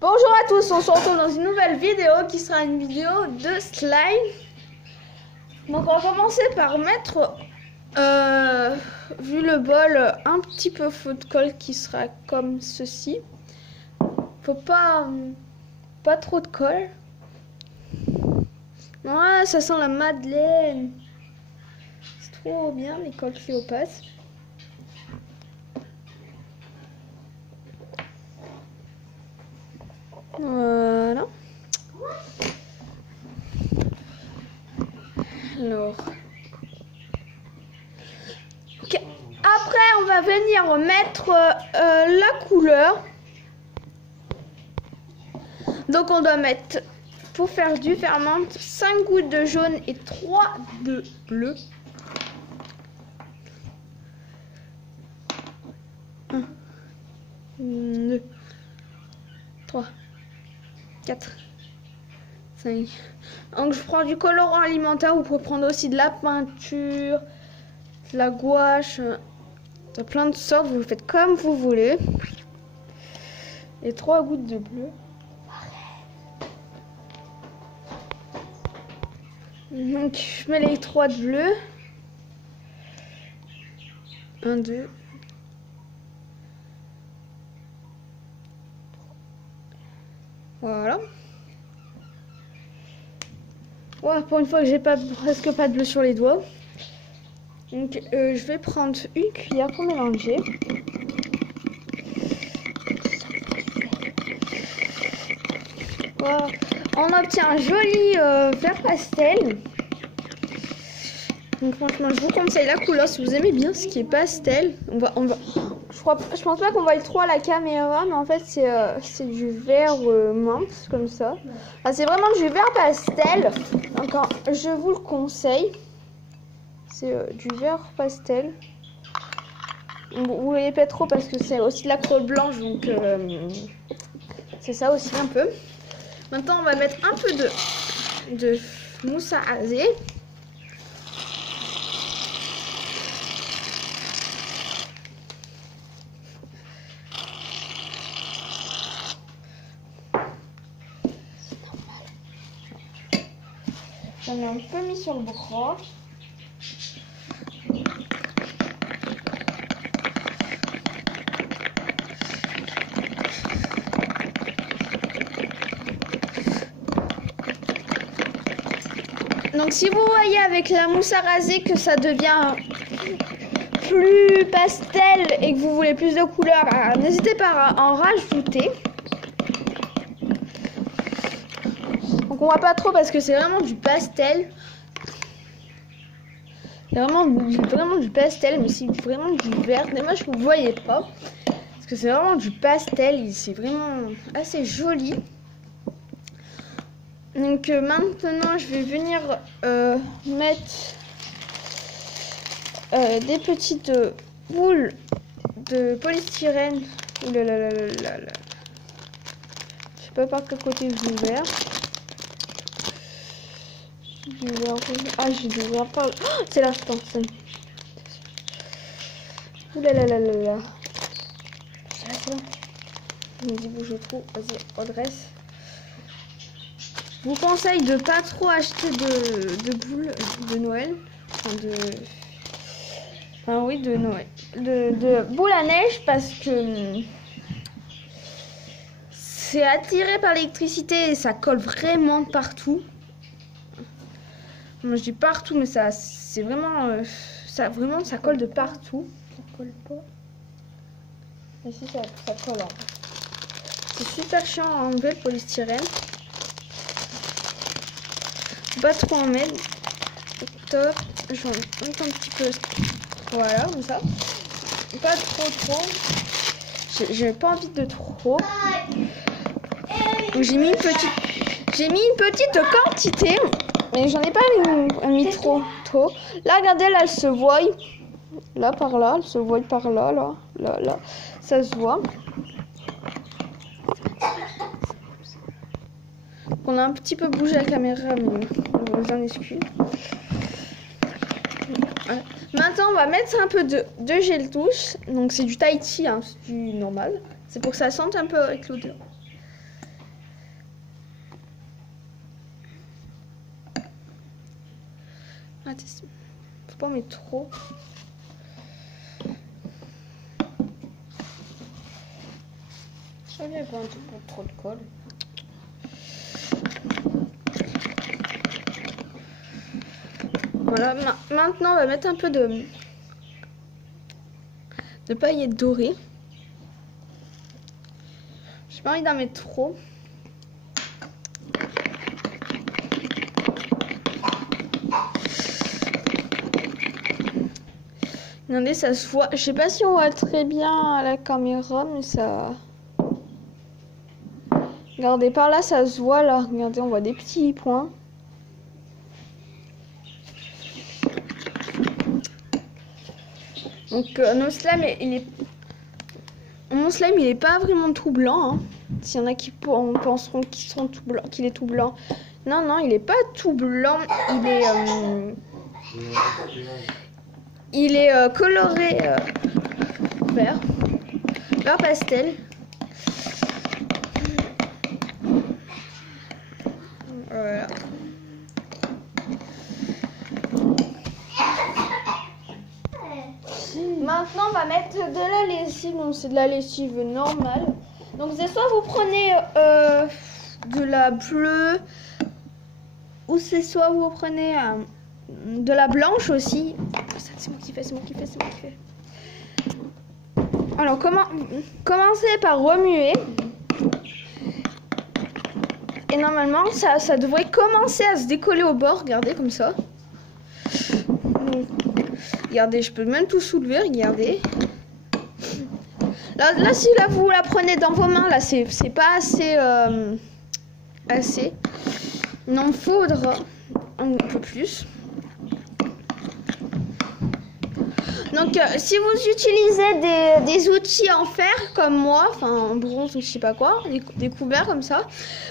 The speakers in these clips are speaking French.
Bonjour à tous, on se retrouve dans une nouvelle vidéo qui sera une vidéo de slime. Donc on va commencer par mettre, vu le bol, un petit peu faux de colle qui sera comme ceci. Faut pas trop de colle. Ouais, ça sent la madeleine. C'est trop bien les colles Cléopâtre. Voilà. Alors. Okay. Après, on va venir mettre la couleur. Donc, on doit mettre, pour faire du ferment, 5 gouttes de jaune et 3 de bleu. 1, 2, 3, 4, 5. Donc je prends du colorant alimentaire, vous pouvez prendre aussi de la peinture, de la gouache, de plein de sortes, vous le faites comme vous voulez. Et 3 gouttes de bleu. Donc je mets les 3 de bleu. 1, 2. Voilà. Ouais, pour une fois que j'ai presque pas de bleu sur les doigts. Donc je vais prendre une cuillère pour mélanger. Voilà. On obtient un joli vert pastel. Donc franchement, je vous conseille la couleur si vous aimez bien ce qui est pastel. Je pense pas qu'on voit trop à la caméra, mais en fait c'est du vert mince comme ça. Enfin, c'est vraiment du vert pastel. Donc je vous le conseille. C'est du vert pastel. Bon, vous voyez pas trop parce que c'est aussi de la colle blanche, donc c'est ça aussi un peu. Maintenant on va mettre un peu de mousse à raser. J'en ai un peu mis sur le bras. Donc si vous voyez avec la mousse à raser que ça devient plus pastel et que vous voulez plus de couleurs, n'hésitez pas à en rajouter. Donc on voit pas trop parce que c'est vraiment du pastel. C'est vraiment du pastel, mais c'est vraiment du vert. Dommage que vous ne voyez pas. Parce que c'est vraiment du pastel. C'est vraiment assez joli. Donc maintenant, je vais venir mettre des petites boules de polystyrène. Ouh là là là là là là. Je sais pas par quel côté je vais ouvrir. Ah, j'ai dû ouvrir par... Oh, c'est là, attends. Ouh là là là là là. C'est là. Il me dit bouge trop. Vas-y, redresse. Je vous conseille de pas trop acheter de boules de Noël. Enfin, oui, de Noël. De boules à neige parce que c'est attiré par l'électricité et ça colle vraiment partout. Moi je dis partout, mais ça c'est vraiment ça colle de partout. Ça colle pas. Ici ça colle. C'est super chiant à enlever le polystyrène. Faut pas trop en mettre. Top. J'en mets un petit peu. Voilà, comme ça. Pas trop. J'ai pas envie de trop. Donc j'ai mis une petite quantité. Mais j'en ai pas mis trop. Là, regardez, là, elle se voit. Là, par là. Elle se voit par là, là. Ça se voit. On a un petit peu bougé la caméra, mais j'en excuse. Maintenant, on va mettre un peu de gel douche. Donc, c'est du Tahiti, hein, c'est du normal. C'est pour que ça sente un peu avec l'odeur. Faut pas en mettre trop. Ça vient pas un peu pour trop de colle. Voilà, maintenant on va mettre un peu de paillettes dorées. J'ai pas envie d'en mettre trop. Regardez, ça se voit. Je sais pas si on voit très bien à la caméra, mais ça... Regardez, par là, ça se voit, là. Regardez, on voit des petits points. Donc, nos slime, mon slime, il est pas vraiment tout blanc. Hein. S'il y en a qui penseront qu'il est tout blanc. Non, non, il est pas tout blanc. Il est coloré vert pastel. Voilà. Maintenant, on va mettre de la lessive. Donc, c'est de la lessive normale. Donc, c'est soit vous prenez de la bleue, ou c'est soit vous prenez de la blanche aussi. C'est moi qui fais, c'est moi qui fais, c'est moi qui fais. Alors, commencez par remuer. Et normalement, ça devrait commencer à se décoller au bord. Regardez, comme ça. Donc, regardez, je peux même tout soulever, regardez. Là, si là, vous la prenez dans vos mains, là, c'est pas assez... assez. Il en faudra un peu plus. Donc, si vous utilisez des outils en fer, comme moi, enfin en bronze ou je sais pas quoi, des couverts comme ça,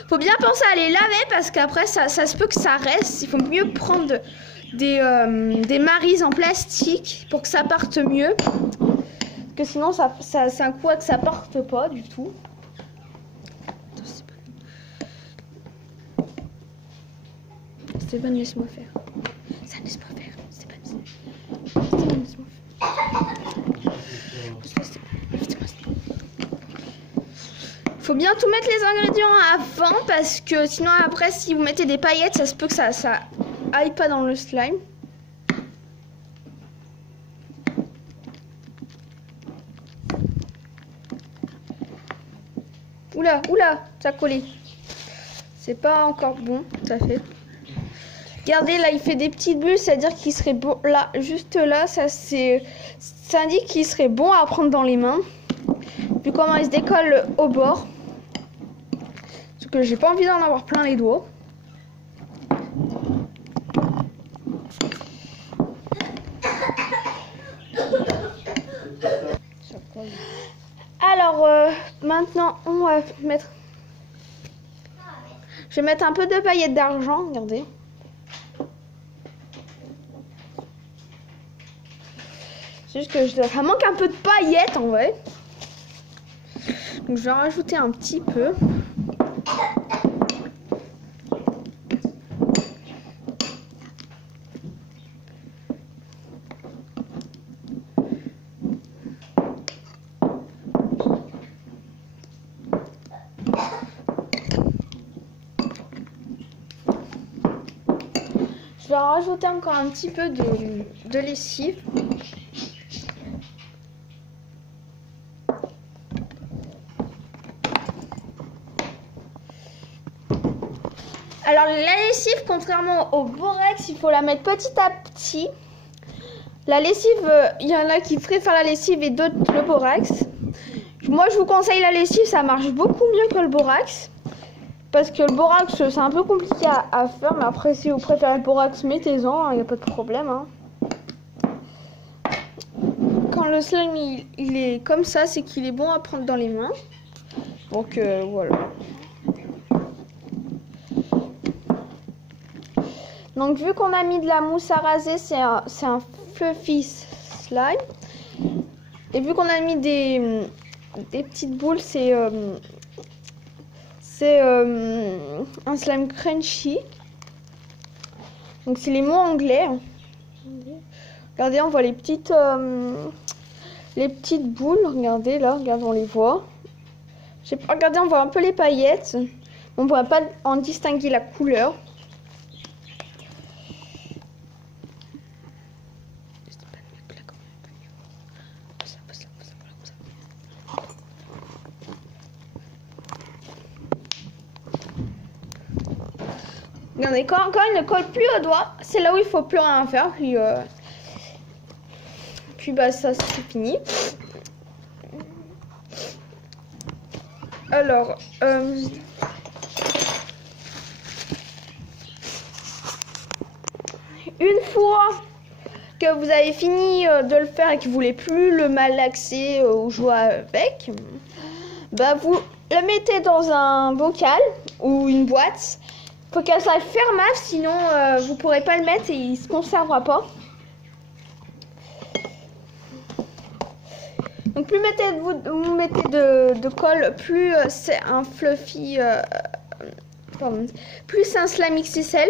faut bien penser à les laver parce qu'après, ça se peut que ça reste. Il faut mieux prendre des marises en plastique pour que ça parte mieux. Parce que sinon, c'est un coup que ça parte pas du tout. Stéphane, laisse-moi faire. Ça, laisse-moi faire. Stéphane, laisse-moi faire. Faut bien tout mettre les ingrédients avant parce que sinon après si vous mettez des paillettes ça se peut que ça aille pas dans le slime. Oula, ça a collé. C'est pas encore bon, tout à fait. Regardez là, il fait des petites bulles, c'est-à-dire qu'il serait bon là, juste là, ça indique qu'il serait bon à prendre dans les mains. Vu comment il se décolle au bord. Parce que j'ai pas envie d'en avoir plein les doigts. Alors maintenant on va mettre... Je vais mettre un peu de paillettes d'argent, regardez. C'est juste que ça manque un peu de paillettes en vrai. Donc je vais en rajouter un petit peu. Je vais en rajouter encore un petit peu de lessive. Alors la lessive, contrairement au borax, il faut la mettre petit à petit. La lessive, il y en a qui préfèrent la lessive et d'autres le borax. Moi je vous conseille la lessive, ça marche beaucoup mieux que le borax. Parce que le borax c'est un peu compliqué à faire, mais après si vous préférez le borax, mettez-en, il n'y a pas de problème. Hein. Quand le slime il est comme ça, c'est qu'il est bon à prendre dans les mains. Donc voilà. Donc vu qu'on a mis de la mousse à raser, c'est un fluffy slime. Et vu qu'on a mis des petites boules, c'est un slime crunchy. Donc c'est les mots anglais. Regardez, on voit les petites boules. Regardez là, regardez, on les voit. Regardez, on voit un peu les paillettes. On ne pourra pas en distinguer la couleur. Regardez, quand il ne colle plus au doigt, c'est là où il faut plus rien faire. Puis bah ça c'est fini. Alors, une fois que vous avez fini de le faire et que vous voulez plus le malaxer ou jouer avec, bah vous le mettez dans un bocal ou une boîte. Faut qu'elle soit fermable, sinon vous pourrez pas le mettre et il se conservera pas. Donc plus vous mettez de colle, plus c'est un fluffy, plus c'est un slime XXL.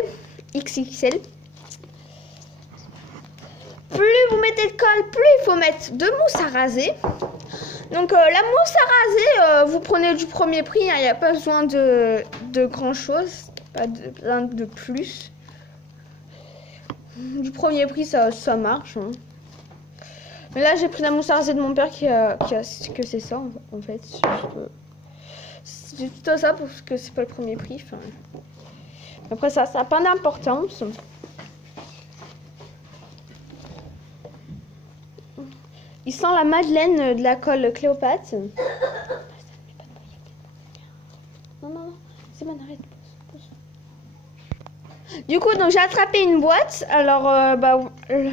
Plus vous mettez de colle, plus il faut mettre de mousse à raser. Donc la mousse à raser, vous prenez du premier prix, il n'y a pas besoin de grand chose, pas de plus. Du premier prix, ça marche. Hein. Mais là, j'ai pris la mousse à raser de mon père que c'est ça en fait. C'est plutôt ça parce que c'est pas le premier prix. Enfin. Après, ça n'a pas d'importance. Il sent la madeleine de la colle Cléopâtre. Non, c'est bon, arrête. Du coup, donc j'ai attrapé une boîte. Alors, je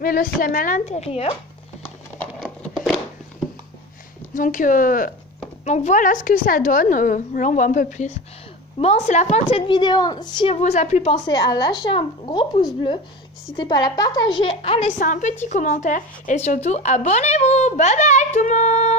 mets le slime à l'intérieur. Donc voilà ce que ça donne. Là, on voit un peu plus. Bon, c'est la fin de cette vidéo. Si elle vous a plu, pensez à lâcher un gros pouce bleu. N'hésitez pas à la partager, à laisser un petit commentaire. Et surtout, abonnez-vous. Bye bye tout le monde.